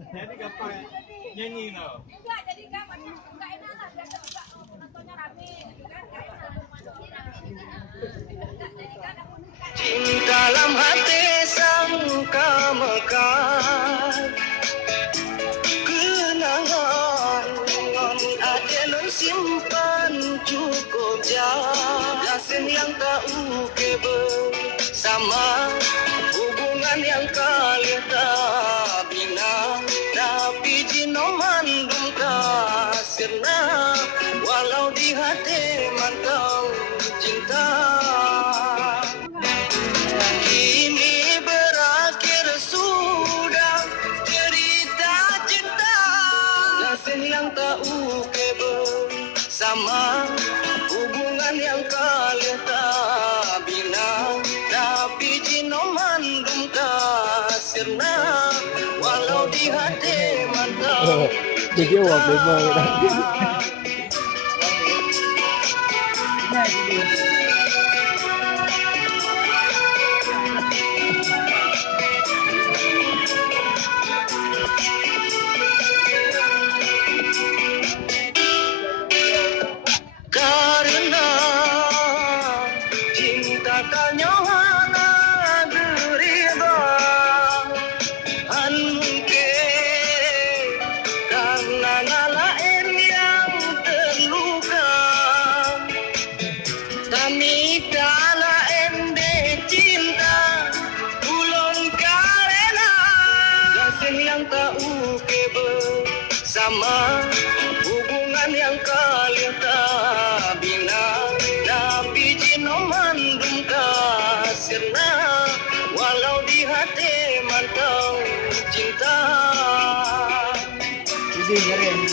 Jadi gapai nyanyi no. Enggak, jadi kan enggak enak lah biasa juga nontonnya rame gitu kan, enggak enak. Di dalam hati sangka mekar kenangan ngon ade nun simpan cukup jauh yasin yang tak uke bersama hubungan yang kalian tak bina tapi jino mandung kasirna walau di hati mantau cinta. Kini berakhir sudah cerita cinta kasih yang tak uke bersama hubungan yang kalian tak bina tapi jino mandum kasirna walau di hati mantau cinta. Karena cinta kanyohana geriba anke karena nalain yang terluka kami kala ende cinta ulun karena kasih yang tak uke bersama hubungan yang kalian tak bina tapi jino mandum kasirna walau di hati mantau cinta.